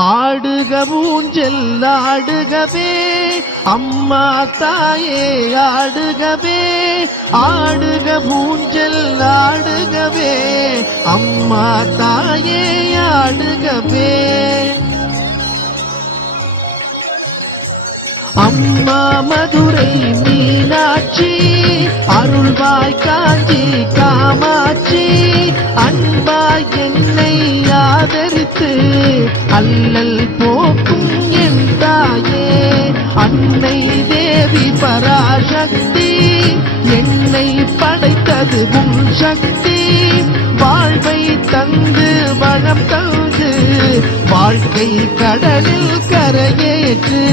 ஆடுக ஊஞ்சல் ஆடுகவே. அம்மா தாயே ஆடுகவே. ஆடுக ஊஞ்சல் ஆடுகவே. அம்மா தாயே ஆடுகவே. அம்மா மதுரை மீனாட்சி. அருள்வாய் காஞ்சி காமாட்சி. அன்பாய் என்னை ஆதரித்து அல்லல் போக்கும் என் தாயே. அன்னை தேவி பராசக்தி என்னை படைத்தது உன் சக்தி. வாழ்வை தந்து வளம் தந்து வாழ்க்கை கடலில் கரையேற்று.